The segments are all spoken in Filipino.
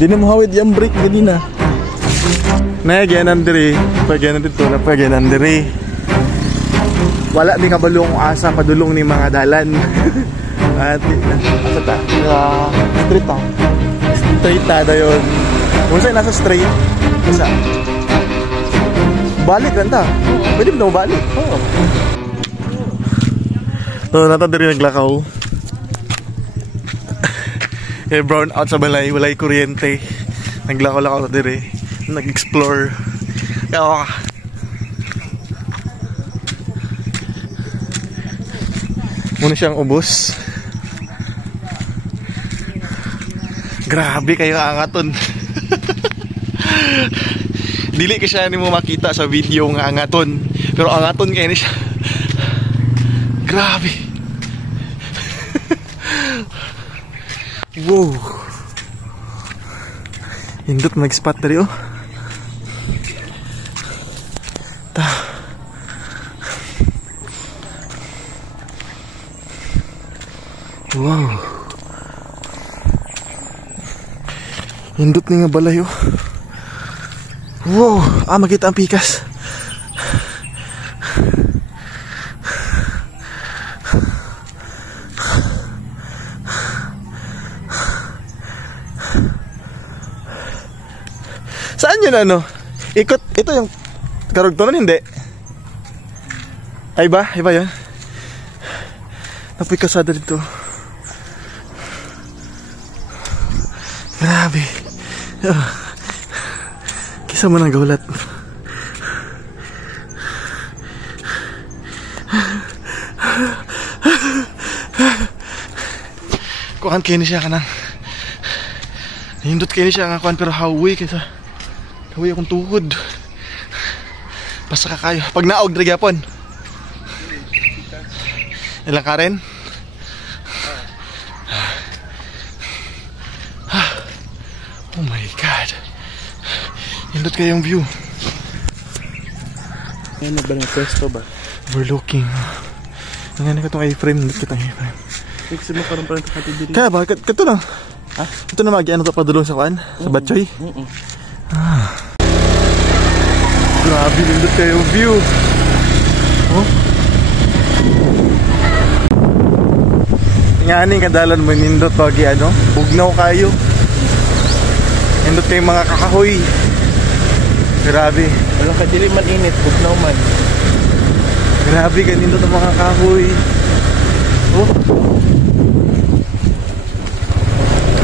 Di na mahawid yung break ganina. Nagyanan diri, pagyanan dito na pagyanan diri. Wala ni kabalong asa padulong ni mga dalan. At asa ta? Street ta. Straight ta dayon. Kung saan nasa straight, asa? Balik kan ta. Pwede mo na balik. Oo. So, nata diri naglakaw. Eh, brown out sa balay, walay kuryente. Naglakaw-lakaw diri, nag-explore. Kaya muna siyang ubos. Grabe kayo angaton. Dili ka siya ni mo makita sa video nga angaton. Pero angaton kayo ni siya. Grabe. Wow. Indot mag-spot dari oh. Ta. Wow. Indot ni nga balay oh. Wow, makita ang pikas. Saan yun ano? Ikot, ito yung karugtunan hindi? Ay ba? Ay ba yun? Napoy kasada dito. Grabe. Kisa mo ng gaulat. Kuhan kayo ni siya ka nang hindot kayo ni siya nga kuhan pero hawi kaysa hawi akong tuhod. Basta ka kayo. Pag naog na gyapon. Ilang ka rin? Oh my God. Hindot kayo yung view. Ano ba ng pwesto ba? Overlooking. Nangyari ka itong i-frame. Hindot kita ng i-frame. Kasi mo karoon pa rin kakati diri. Kaya ba? Kato lang. Ha? Ito na mag-ano ito padulong sa kuan? Sa Batchoy? Grabe, hindot kayo yung view. Oh. Nganing kadalan mo nindot pagi ano? Bugnaw kayo. Hindot kayo mga kakahoy. Grabe. Walang kadili man init, bugnaw man. Grabe, ganito ang mga kahoy. Oh.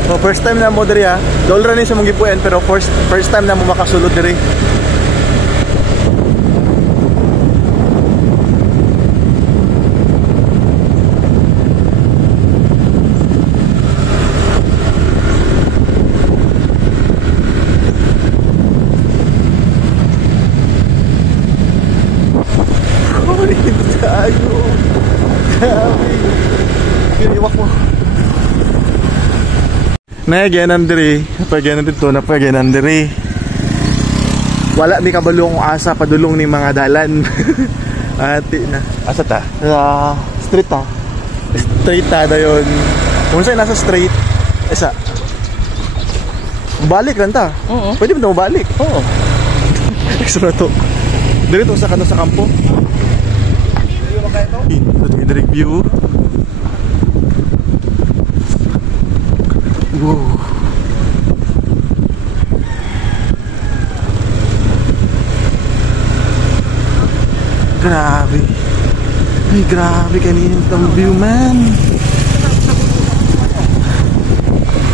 So first time na mo diri ha. Dollar rin siya mong gipuan pero first time na mo makasulod diri. Tayo. Grabe. Piniwak mo. Nagyanan diri, napagyanan dito, napagyanan diri. Wala ni kabalong asa padulong ni mga dalan. Ati na. Asa ta? Street ta. Straight ta dayon. Kung saan nasa straight, esa. Balik lang ta. Oo. Pwede mo na balik. Oo. Extra to. Dito sa kanto sa kampo. Ito yung direct view. Wow. Grabe. Ay, grabe kanina itong view, man.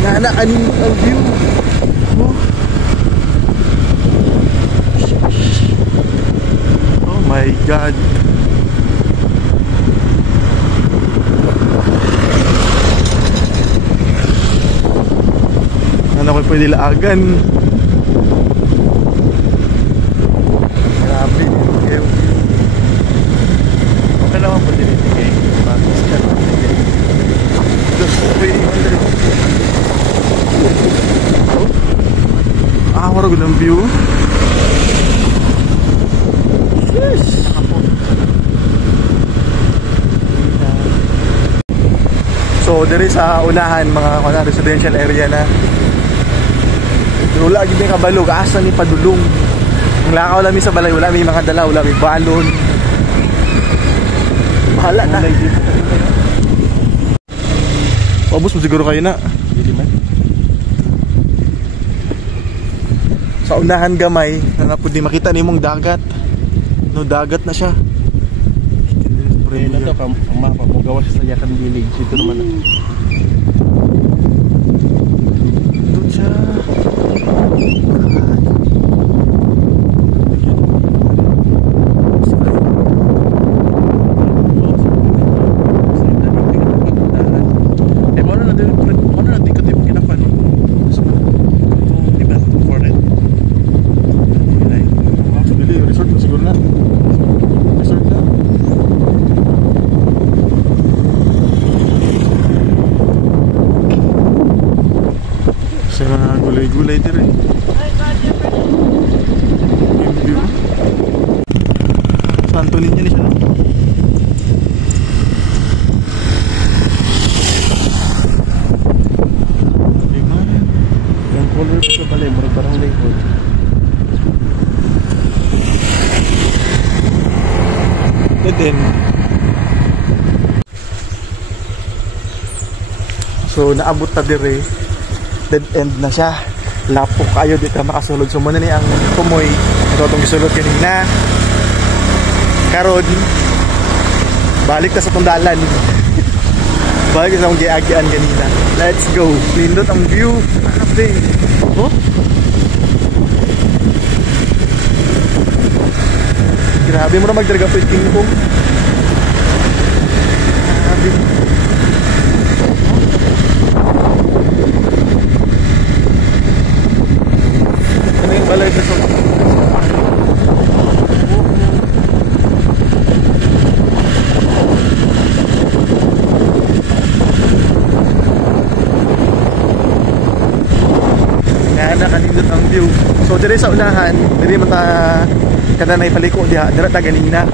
Nana, kanina itong view. Oh my God. Ano ko pwede laagan. Grabe. Okay lang ang pwede rin. Awar ko ng view. Yes. So, diri sa unahan mga residential area na. Wala gid may kabalo, asa ni padulong. Ang lakaw lang mi sa balay, wala may mga dala, wala may balon. Bahala na. Pabos mo siguro kayo na. Dili man. Sa unahan gamay, na pwede makita nimong dagat. No, dagat na siya. Pre na to ang mapa mo gawas sa Yakan Village. Ito naman. Doon siya. Gulay-gulay din rin. Yung view. Santo Niño siya. Yung color sa balay, murag parang layhood. Dead end. So naabot ta dire. Dead end na siya. Lapok kayo di ka makasulod. So muna ni ang kumoy ito itong gisulod kanina. Karon balik ta sa tundalan. Balik sa akong giagian kanina. Let's go. Lindot ang view. Nakapday. Oh? Grabe mo na magdarga po yung ko. Grabe. Ano yung balay na sa nakanindot ang view. So dire sa unahan, dire mata kada na ipaliko diha, dire ta ganina.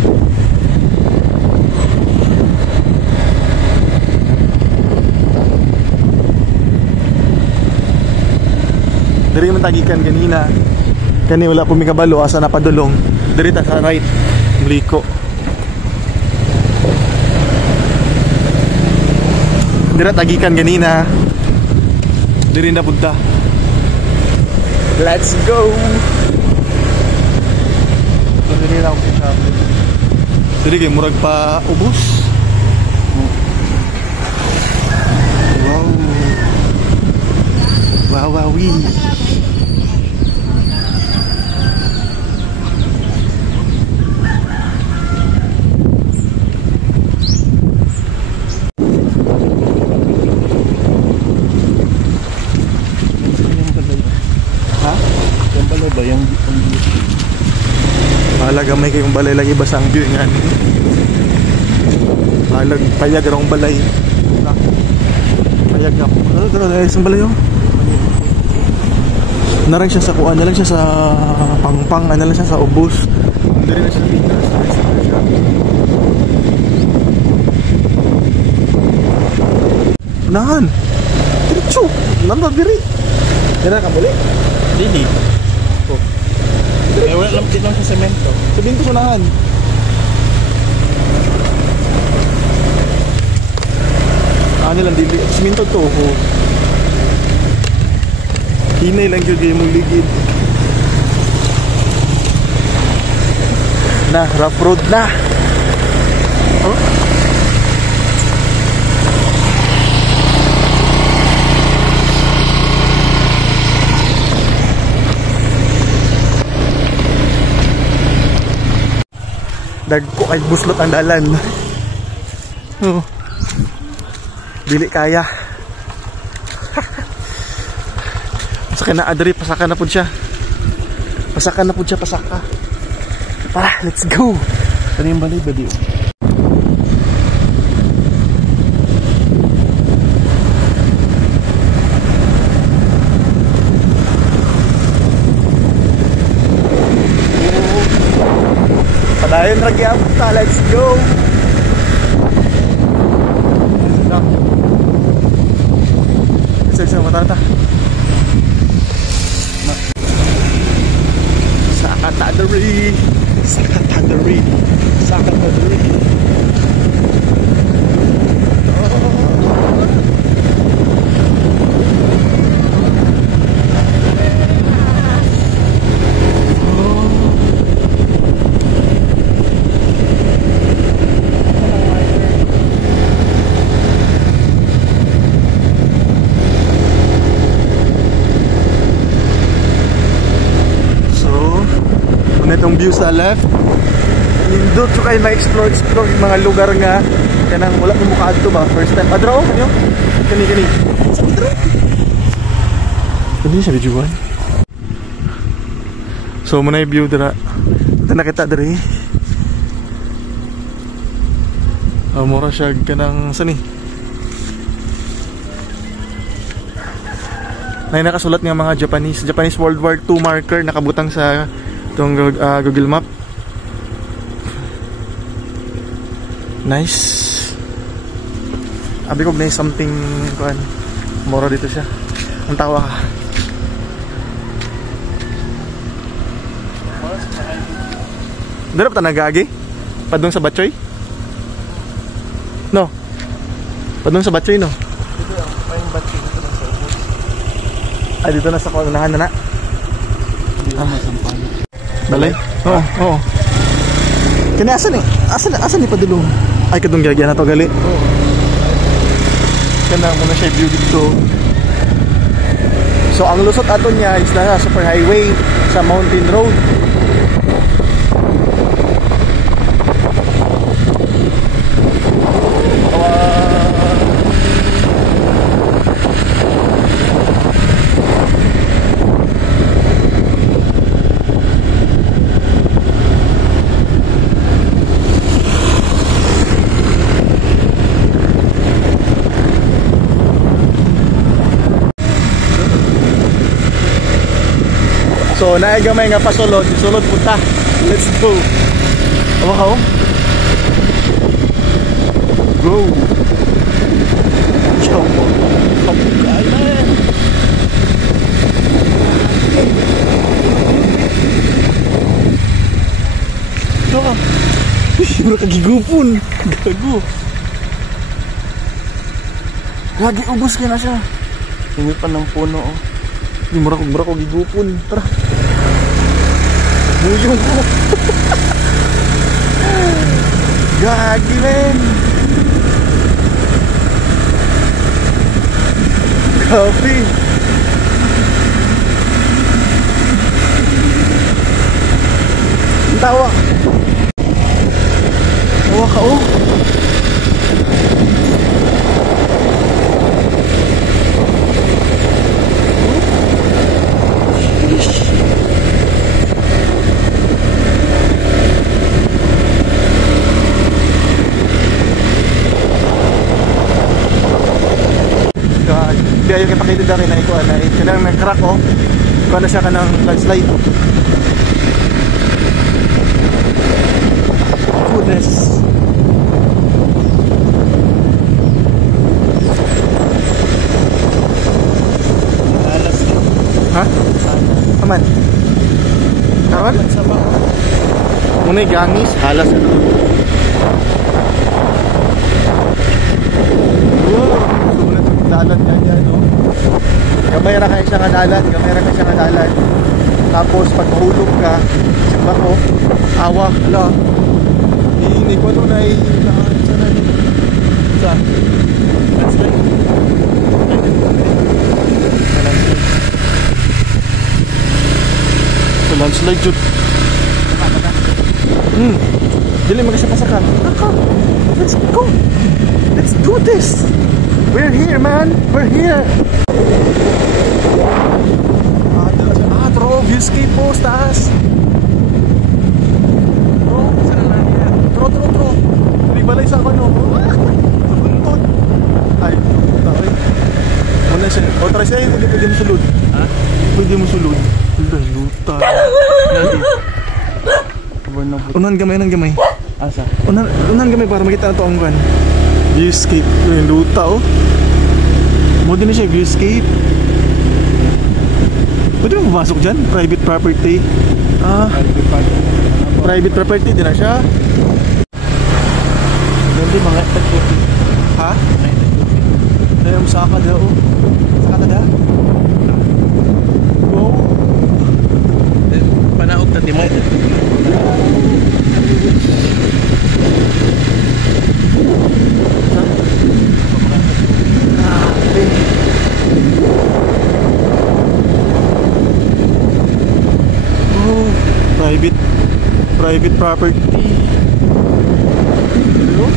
Dire man tagikan ganina. Kani wala po mi kabalo asa na padulong. Dire ta sa right, muliko. Dire tagikan ganina. Dire na punta. Let's go! Dili lang ko sa amin. Dili kay murag pa ubos. Wow. Wow, wow, wee. Bayang Balag may kayong balay lagi basang view nga ni. Balag payag rong balay. Payag nga po. Ano isang balay oh. Narang siya sa kuan, lang siya sa pangpang, lang siya sa ubos. Diri na siya Pinas. Nahan. Diretso. Nanda diri. Dira ka muli. Dili. Eh, wala lang din lang sa semento. Sabihin ko sunahan. Ano lang, dili. Semento to. Oh. Hinay lang yun mong ligid. Na, rough road na. Oh? Dagko ay buslot ang dalan. Oh. Dili kaya. Pasaka na adri, pasaka na pud siya. Pasaka na pud siya, pasaka. Tara, let's go. Ano yung balay ba di? Padayon lagi ang puta, let's go. Isa-isa mata-mata. view sa left. Nindot so kayo ma-explore yung mga lugar nga kanang wala mo mukha dito ba first time adraw kanyo kani sa adraw kani siya videoan so muna yung view dira ito nakita diri mura siya kanang sani na nakasulat nga mga Japanese World War II marker nakabutang sa itong Google Map. Nice. Abi ko na something kuan. Mura dito siya. Ang tawa ka. Dara pa nagagi? Padung sa Batchoy? No. Padung sa Batchoy no. Dito na sa unahan na na. Balay? Oo. Kani asan eh? Asan ni padulong? Ay kadung gagyan na to gali. Oo. Kana muna siya view dito. So ang lusot ato niya is na super highway sa Mountain Road. So, naigamay nga pasulod, sulod punta. Let's go. Awa ka oh. Go. Chow mo. Kapukalan. Ito ka. Mura kagigupon. Gago. Lagi ubos ka na siya. Hindi pa ng puno oh. Hindi mura ko gigupon. Tara. Buyong ko. Gagi men. Coffee. Tawa. Tawa ka oh. Di ayaw kipakita dami na ikuan na kanang nag-crack oh. Ikuan na siya kanang landslide. Goodness. Alas. Ha? Aman. Kawan? Sama. Muna'y gangis, halas ito. Dalan ganyan no. Gamay ra kay siya nga dalan. Tapos pag mahulog ka, sa bako, awa, ala. Ini ko to na sana ni. Sa. Landslide jud. Dili magsapasakan. Let's go. Let's do this. We're here, man. We're here. Draw viewscape po, taas. Draw. Nagbalay sa ako, no? Buntod. Ay, tayo. Muna siya. O, try siya. Hindi pwede mo sulod. Ha? Pwede mo sulod. Luta. Unahan gamay. Asa? Unahan gamay para makita na ito ang kan. Viewscape. Yung luta oh. Modi na siya viewscape. Pwede mo pumasok dyan? Private property. Private property din na siya. Hindi mga tagputi. Ha? Dahil mo saka daw oh. Saka da? Wow. Panaog na timay. Oh, private private property. Hello?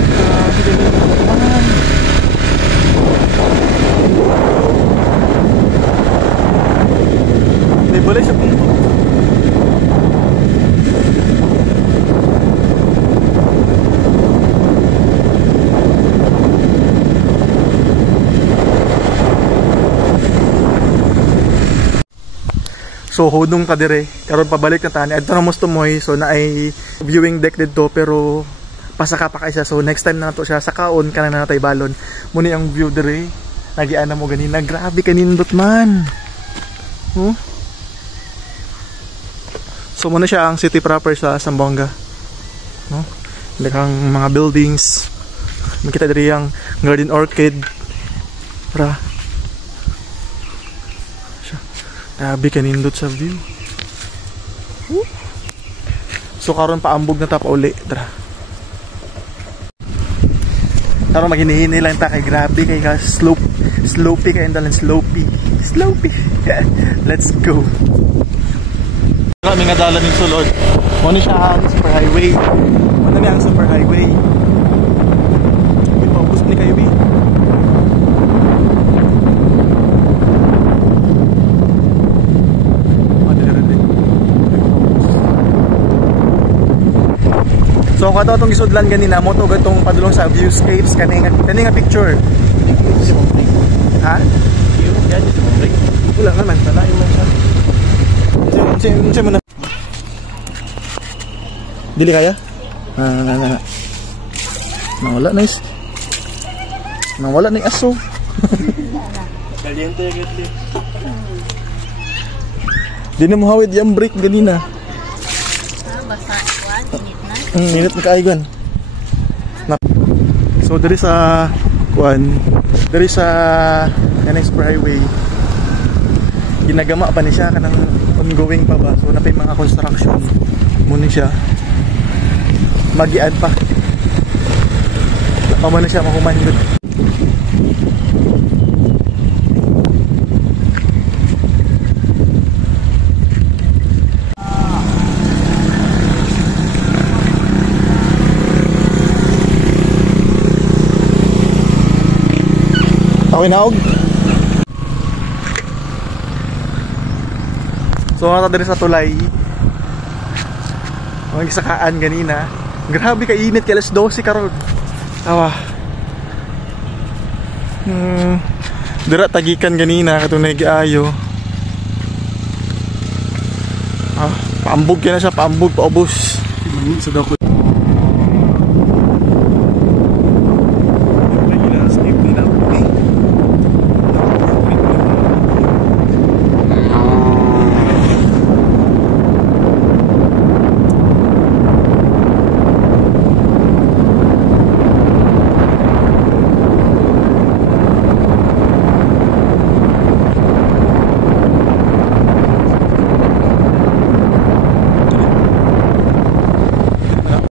May balay sa punto. So hodong ka dire karon pabalik na tani adto na mosto moy so na ay viewing deck didto pero pasaka pa kaysa so next time na nato siya sa kaon kana na natay balon muni ang view dire nagiana mo ganina grabe kanindot man. So muna siya ang city proper sa Zamboanga, no? Daghang mga buildings makita dire ang garden orchid pra. Grabe kanindot sa view. So karon paambog na ta pa uli. Tara. Karon maghini-hini lang ta kay grabe kay ka slopey kay indalan slopey. Let's go. Kami nga dalan ning sulod. Mo ni siya ang super highway. Ano ni ang super highway? Ipapus ni kayo bi. So kato itong isudlan ganina mo to gatong padulong sa viewscapes kani nga picture. Ha? Wala naman pala yung man siya. Mo na. Dili kaya? Nawala nice. Nawala ni aso. Kaliente gitli. Di na mohawid yung brake ganina. Minute na kaaygon. So there is a super highway. Ginagama pa ni siya kanang ongoing pa ba. So napay mga construction muna siya. Magiad pa. Pamo na siya mahuman. Okay na og. So nata diri sa tulay. Ang gisakaan ganina. Grabe ka init kay alas 12 karon. Awa. Dira tagikan ganina katunay giayo. Paambog kaya na siya, paambog paubos. Sa dako.